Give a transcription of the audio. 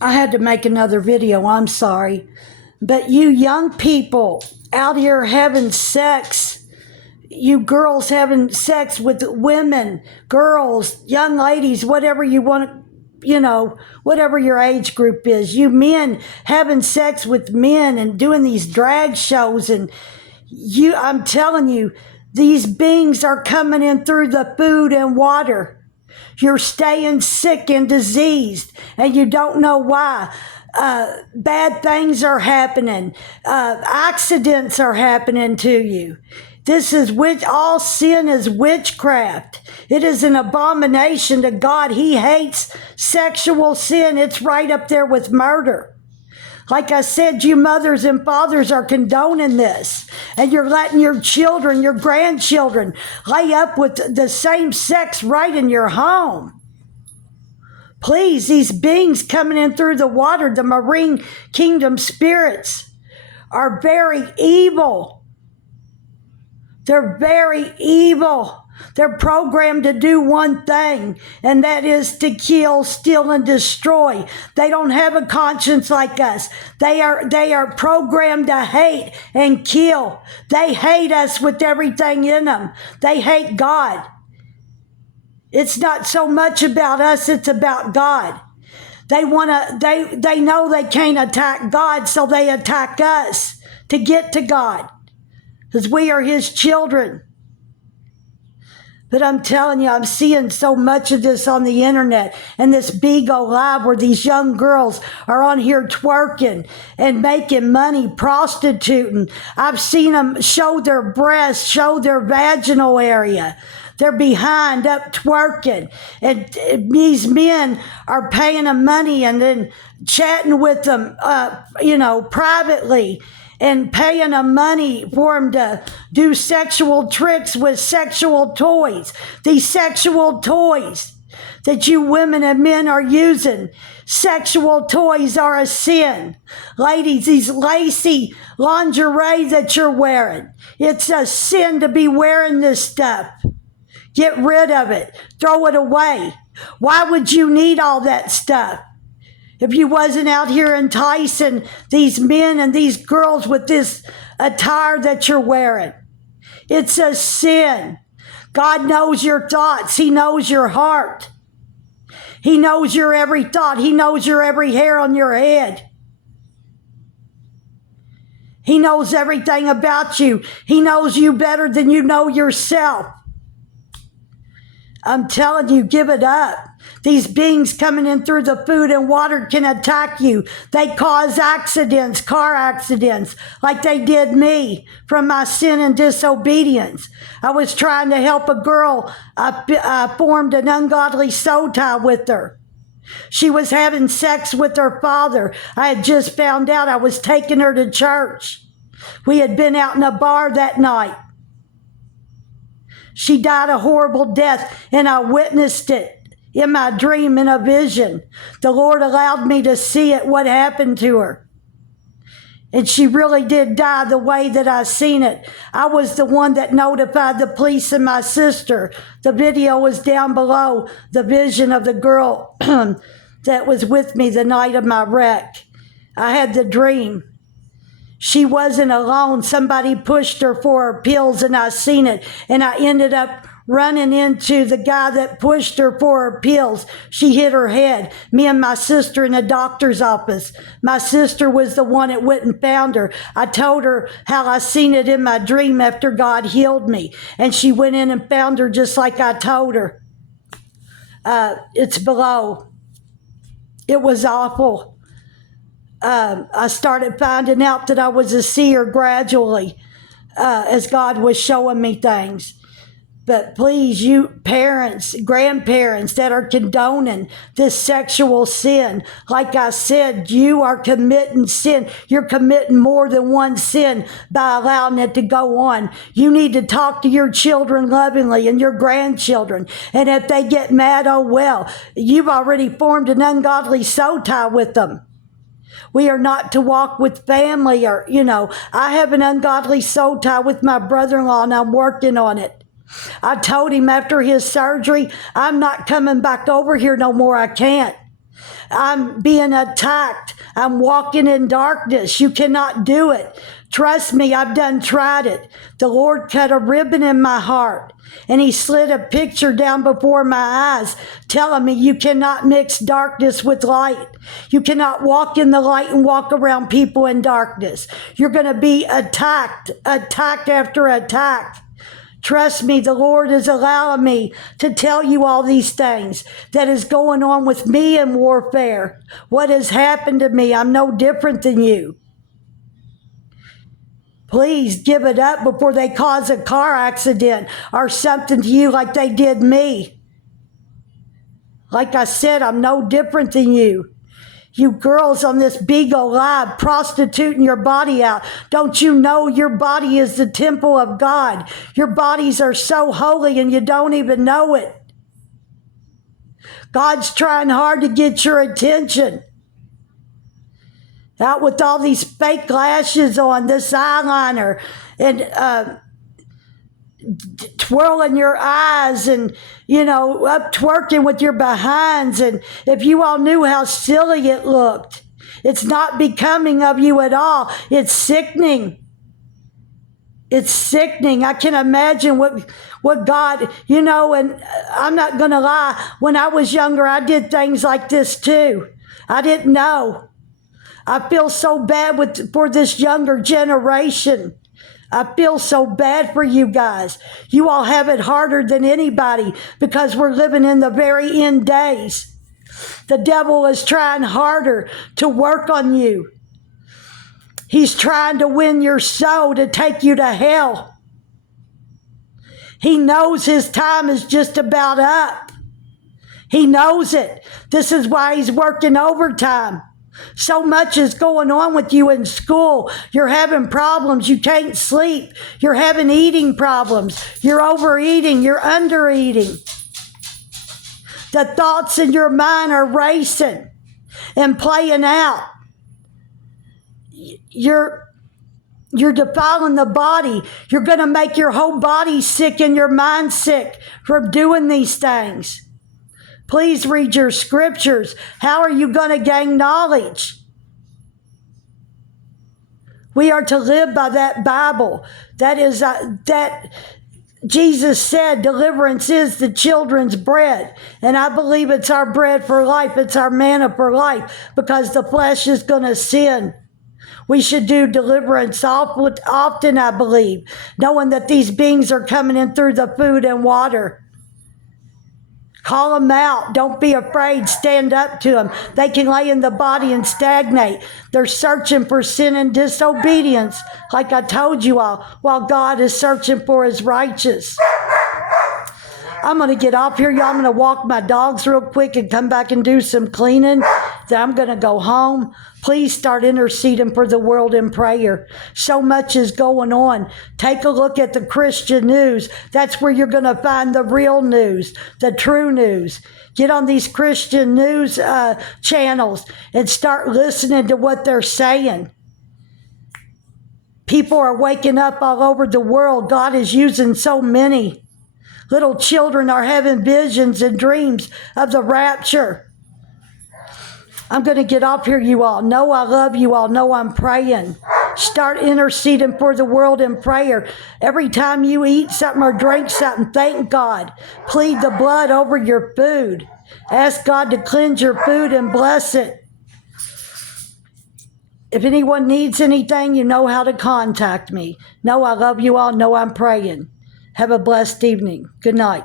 I had to make another video, I'm sorry. But you young people out here having sex, you girls having sex with women, girls, young ladies, whatever you want, whatever your age group is, you men having sex with men and doing these drag shows, and I'm telling you, these beings are coming in through the food and water. You're staying sick and diseased, and you don't know why. Bad things are happening. Accidents are happening to you. This is all sin is witchcraft. It is an abomination to God. He hates sexual sin. It's right up there with murder. Like I said, you mothers and fathers are condoning this, and you're letting your children, your grandchildren, lay up with the same sex right in your home. Please, these beings coming in through the water, the marine kingdom spirits, are very evil. They're very evil. They're programmed to do one thing, and that is to kill, steal, and destroy. They don't have a conscience like us. They are programmed to hate and kill. They hate us with everything in them. They hate God. It's not so much about us, it's about God. They know they can't attack God, so they attack us to get to God, because we are His children. But I'm telling you, I'm seeing so much of this on the internet and this Bigo Live where these young girls are on here twerking and making money, prostituting. I've seen them show their breasts, show their vaginal area. They're behind up twerking. And these men are paying them money and then chatting with them, privately, and paying them money for them to do sexual tricks with sexual toys. These sexual toys that you women and men are using, sexual toys are a sin. Ladies, these lacy lingerie that you're wearing, it's a sin to be wearing this stuff. Get rid of it. Throw it away. Why would you need all that stuff if you wasn't out here enticing these men and these girls with this attire that you're wearing? It's a sin. God knows your thoughts. He knows your heart. He knows your every thought. He knows your every hair on your head. He knows everything about you. He knows you better than you know yourself. I'm telling you, give it up. These beings coming in through the food and water can attack you. They cause accidents, car accidents, like they did me from my sin and disobedience. I was trying to help a girl. I formed an ungodly soul tie with her. She was having sex with her father. I had just found out. I was taking her to church. We had been out in a bar that night. She died a horrible death, and I witnessed it in my dream, in a vision. The Lord allowed me to see it, what happened to her. And she really did die the way that I seen it. I was the one that notified the police and my sister. The video was down below, the vision of the girl that was with me the night of my wreck. I had the dream. She wasn't alone. Somebody pushed her for her pills, and I seen it. And I ended up running into the guy that pushed her for her pills. She hit her head. Me and my sister in the doctor's office. My sister was the one that went and found her. I told her how I seen it in my dream after God healed me. And she went in and found her just like I told her. It's below. It was awful. I started finding out that I was a seer gradually as God was showing me things. But please, you parents, grandparents that are condoning this sexual sin, like I said, you are committing sin. You're committing more than one sin by allowing it to go on. You need to talk to your children lovingly and your grandchildren. And if they get mad, oh well, you've already formed an ungodly soul tie with them. We are not to walk with family or, I have an ungodly soul tie with my brother-in-law, and I'm working on it. I told him after his surgery, I'm not coming back over here no more. I can't. I'm being attacked. I'm walking in darkness. You cannot do it. Trust me, I've tried it. The Lord cut a ribbon in my heart, and he slid a picture down before my eyes telling me you cannot mix darkness with light. You cannot walk in the light and walk around people in darkness. You're going to be attacked after attack. Trust me, the Lord is allowing me to tell you all these things that is going on with me in warfare. What has happened to me, I'm no different than you. Please give it up before they cause a car accident or something to you like they did me. Like I said, I'm no different than you. You girls on this Beagle Live prostituting your body out. Don't you know your body is the temple of God? Your bodies are so holy and you don't even know it. God's trying hard to get your attention. Out with all these fake lashes on, this eyeliner, and twirling your eyes, and up twerking with your behinds. And if you all knew how silly it looked, it's not becoming of you at all. It's sickening. It's sickening. I can imagine what God, and I'm not going to lie. When I was younger, I did things like this too. I didn't know. I feel so bad for this younger generation. I feel so bad for you guys. You all have it harder than anybody because we're living in the very end days. The devil is trying harder to work on you. He's trying to win your soul to take you to hell. He knows his time is just about up. He knows it. This is why he's working overtime. So much is going on with you in school. You're having problems. You can't sleep. You're having eating problems. You're overeating. You're undereating. The thoughts in your mind are racing and playing out. You're defiling the body. You're going to make your whole body sick and your mind sick from doing these things. Please read your scriptures. How are you going to gain knowledge? We are to live by that Bible. That Jesus said deliverance is the children's bread. And I believe it's our bread for life. It's our manna for life because the flesh is going to sin. We should do deliverance often, I believe, knowing that these beings are coming in through the food and water. Call them out. Don't be afraid. Stand up to them. They can lay in the body and stagnate. They're searching for sin and disobedience, like I told you all, while God is searching for his righteous. I'm going to get off here, y'all. I'm going to walk my dogs real quick and come back and do some cleaning. Then I'm going to go home. Please start interceding for the world in prayer. So much is going on. Take a look at the Christian news. That's where you're going to find the real news, the true news. Get on these Christian news channels and start listening to what they're saying. People are waking up all over the world. God is using so many. Little children are having visions and dreams of the rapture. I'm going to get off here, you all. Know I love you all. Know I'm praying. Start interceding for the world in prayer. Every time you eat something or drink something, thank God. Plead the blood over your food. Ask God to cleanse your food and bless it. If anyone needs anything, you know how to contact me. Know I love you all. Know I'm praying. Have a blessed evening. Good night.